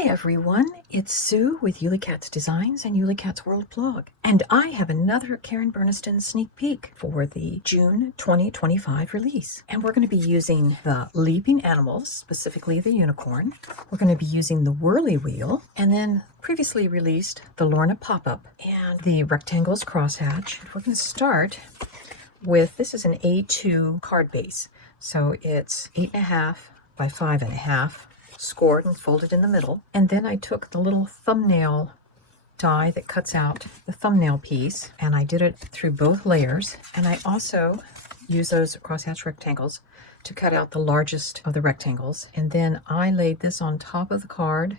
Hi everyone, it's Sue with Ully Cat's Designs and Ully Cat's World blog, and I have another Karen Burniston sneak peek for the June 2025 release. And we're going to be using the leaping animals, specifically the unicorn. We're going to be using the whirly wheel, and then previously released the Lorna pop-up and the rectangles crosshatch. We're going to start with, this is an A2 card base, so it's 8.5 by 5.5. Scored and folded in the middle. And then I took the little thumbnail die that cuts out the thumbnail piece, and I did it through both layers. And I also use those crosshatch rectangles to cut out the largest of the rectangles. And then I laid this on top of the card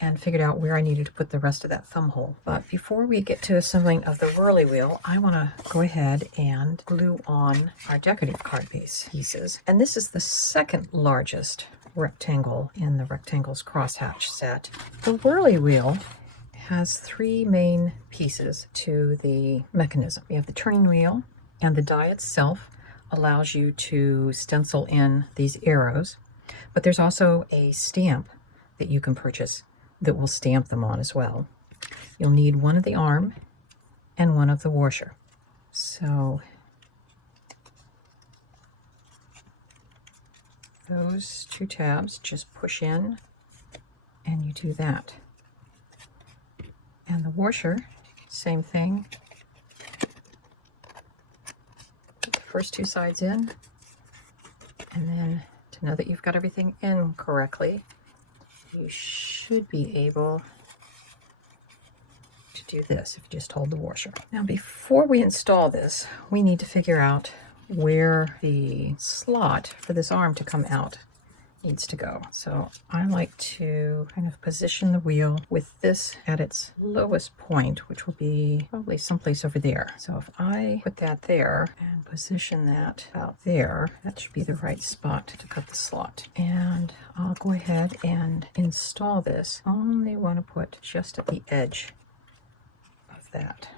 and figured out where I needed to put the rest of that thumb hole. But before we get to assembling of the whirly wheel, I want to go ahead and glue on our decorative card base pieces. And this is the second largest rectangle in the rectangles crosshatch set. The whirly wheel has three main pieces to the mechanism. We have the turning wheel, and the die itself allows you to stencil in these arrows, but there's also a stamp that you can purchase that will stamp them on as well. You'll need one of the arm and one of the washer. So those two tabs just push in and you do that. And the washer, same thing. Put the first two sides in, and then to know that you've got everything in correctly, you should be able to do this if you just hold the washer. Now before we install this, we need to figure out where the slot for this arm to come out needs to go. So I like to kind of position the wheel with this at its lowest point, which will be probably someplace over there. So if I put that there and position that out there, that should be the right spot to cut the slot. And I'll go ahead and install this. Only want to put just at the edge of that.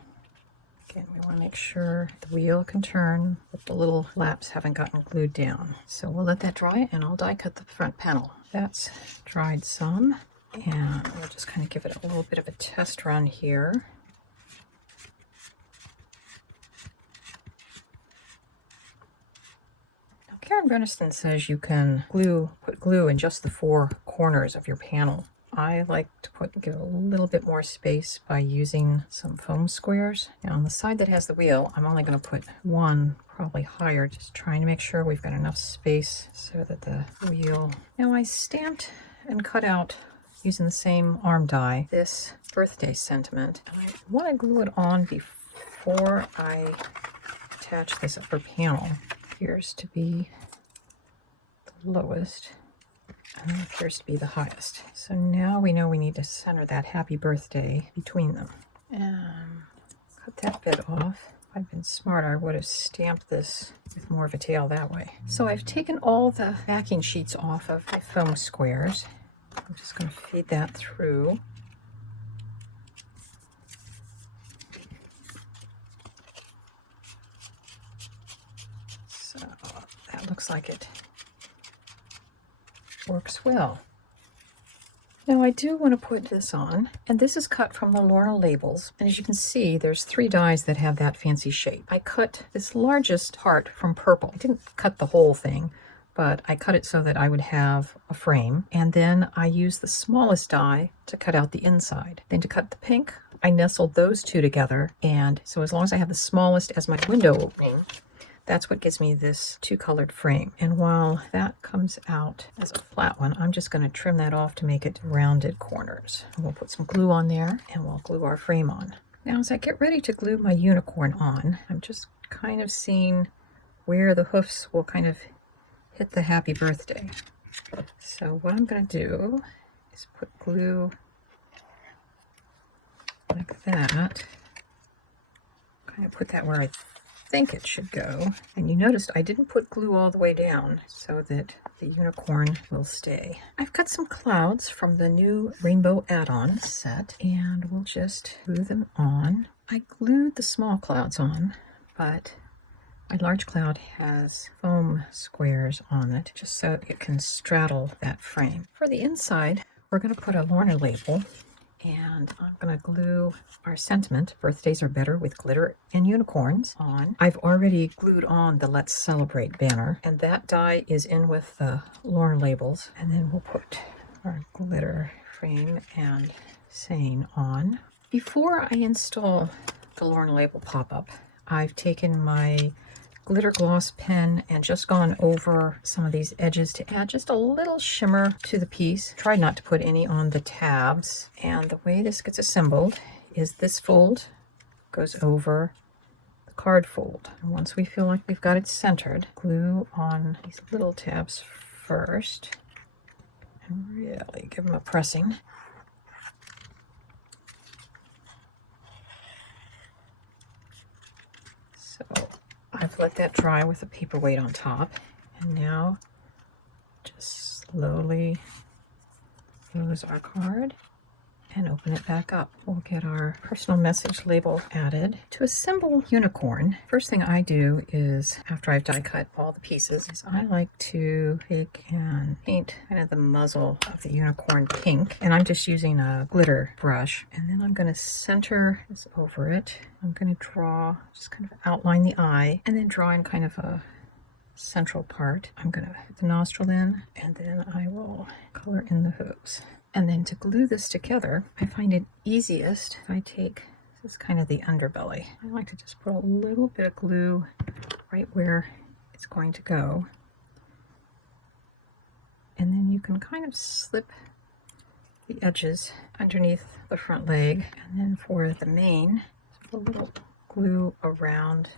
Again, we want to make sure the wheel can turn, but the little flaps haven't gotten glued down. So we'll let that dry, and I'll die cut the front panel. That's dried some, and we'll just kind of give it a little bit of a test run here. Now, Karen Burniston says you can put glue in just the four corners of your panel. I like to give a little bit more space by using some foam squares. Now on the side that has the wheel, I'm only going to put one, probably higher, just trying to make sure we've got enough space so that the wheel... Now I stamped and cut out, using the same arm die, this birthday sentiment. And I want to glue it on before I attach this upper panel. Appears to be the lowest. And that appears to be the highest. So now we know we need to center that happy birthday between them. And cut that bit off. If I'd been smart, I would have stamped this with more of a tail that way. So I've taken all the backing sheets off of my foam squares. I'm just going to feed that through. So that looks like it works well. Now I do want to put this on, and this is cut from the Lorna labels, and as you can see there's three dies that have that fancy shape. I cut this largest part from purple. I didn't cut the whole thing, but I cut it so that I would have a frame, and then I used the smallest die to cut out the inside. Then to cut the pink, I nestled those two together, and so as long as I have the smallest as my window opening, that's what gives me this two-colored frame. And while that comes out as a flat one, I'm just going to trim that off to make it rounded corners. And we'll put some glue on there, and we'll glue our frame on. Now as I get ready to glue my unicorn on, I'm just kind of seeing where the hoofs will kind of hit the happy birthday. So what I'm going to do is put glue like that. Kind of put that where I think it should go. And you noticed I didn't put glue all the way down so that the unicorn will stay. I've cut some clouds from the new rainbow add-on set, and we'll just glue them on. I glued the small clouds on, but my large cloud has foam squares on it just so it can straddle that frame. For the inside, we're going to put a Lorna label, and I'm going to glue our sentiment, birthdays are better with glitter and unicorns, on. I've already glued on the Let's Celebrate banner, and that die is in with the Lorna labels. And then we'll put our glitter frame and saying on. Before I install the Lorna label pop-up, I've taken my glitter gloss pen and just gone over some of these edges to add just a little shimmer to the piece. Tried not to put any on the tabs. And the way this gets assembled is this fold goes over the card fold. And once we feel like we've got it centered, glue on these little tabs first and really give them a pressing. So I've let that dry with a paperweight on top, and now just slowly close our card and open it back up. We'll get our personal message label added. To assemble unicorn, first thing I do is, after I've die cut all the pieces, is I like to take and paint kind of the muzzle of the unicorn pink, and I'm just using a glitter brush, and then I'm going to center this over it. I'm going to draw, just kind of outline the eye, and then draw in kind of a central part. I'm going to put the nostril in, and then I will color in the hooves. And then to glue this together, I find it easiest if I take, this is kind of the underbelly. I like to just put a little bit of glue right where it's going to go. And then you can kind of slip the edges underneath the front leg. And then for the mane, put a little glue around.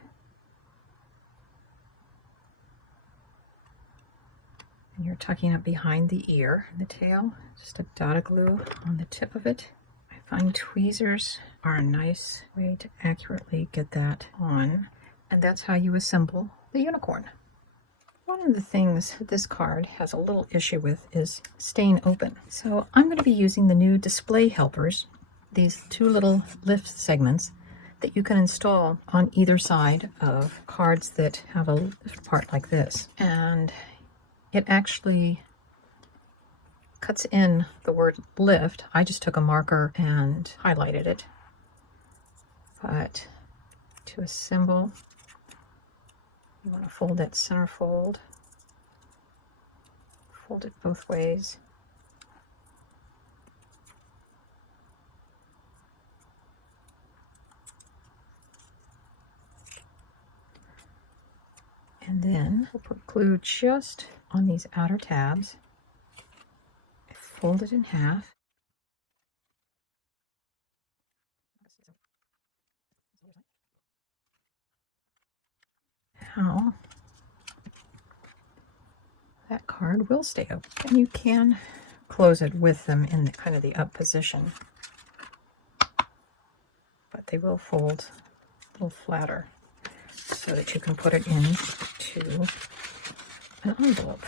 And you're tucking it behind the ear, the tail, just a dot of glue on the tip of it. I find tweezers are a nice way to accurately get that on, and that's how you assemble the unicorn. One of the things that this card has a little issue with is staying open. So I'm going to be using the new display helpers, these two little lift segments that you can install on either side of cards that have a lift part like this. And it actually cuts in the word lift. I just took a marker and highlighted it. But to assemble, you want to fold that center fold. Fold it both ways. And then we'll put glue just on these outer tabs. Fold it in half. Now, that card will stay open. And you can close it with them in kind of the up position, but they will fold a little flatter so that you can put it into an envelope.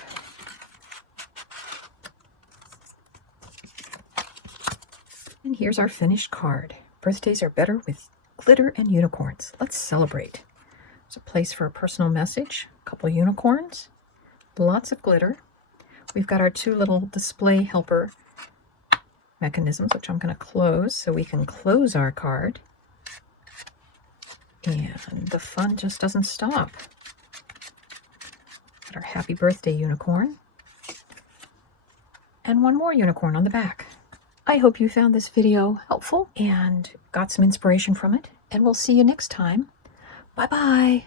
And here's our finished card. Birthdays are better with glitter and unicorns. Let's celebrate. There's a place for a personal message, a couple unicorns, lots of glitter. We've got our two little display helper mechanisms, which I'm going to close so we can close our card. And the fun just doesn't stop. Got our happy birthday unicorn. And one more unicorn on the back. I hope you found this video helpful and got some inspiration from it. And we'll see you next time. Bye-bye.